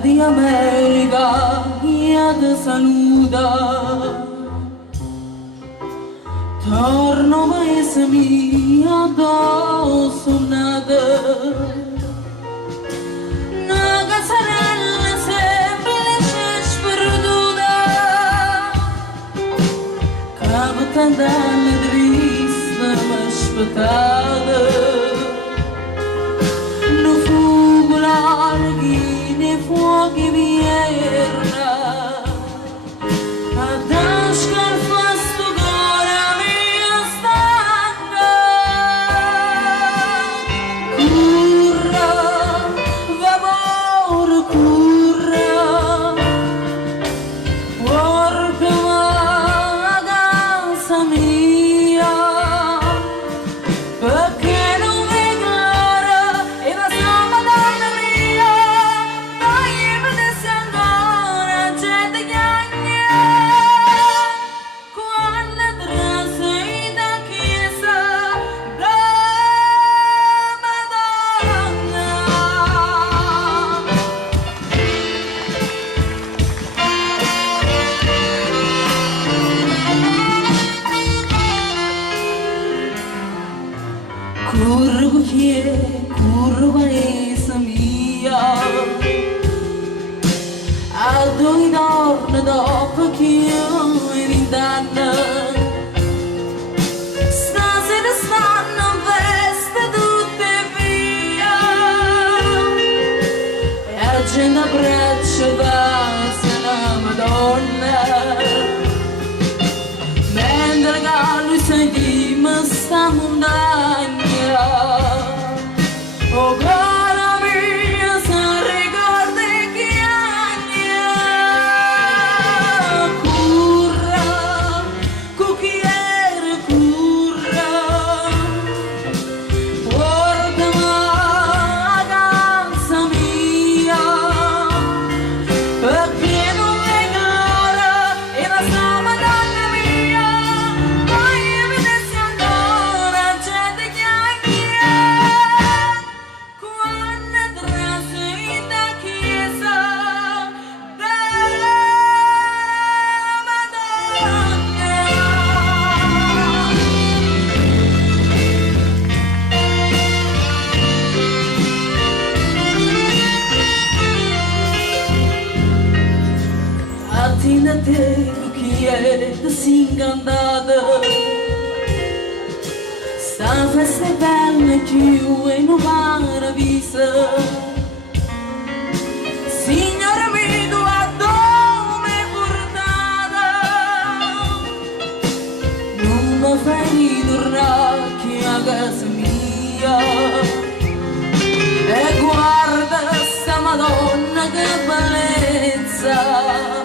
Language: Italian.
di America io ti saluto, torno paese mio dove sono nata, una casarella semplice e sperduta, che tant'anni triste mi aspettava. Fuochi vierna ad ascolta sto cuore mio stanca curra vapore curra portami a casa mia perché non mi clara e la sua madonna mia. Curro paese mia, a dove torno dopo che io ero in danna. Stasera stanno in festa tutte via, e la gente abbraccia passa la Madonna, mentre che lui sentima sta montagna. Oh cara mia, se ricordi che anni curra, cucchiere curra, portami a casa mia, perché non mi cara e la sua madonna mia, poi mi dessi ancora gente che Attina te chi è si incantata, sta festa è bella più e non maravisa. Signore mio, a dove portata, non mi fai ritornare che a casa mia, e guarda sta Madonna che bellezza.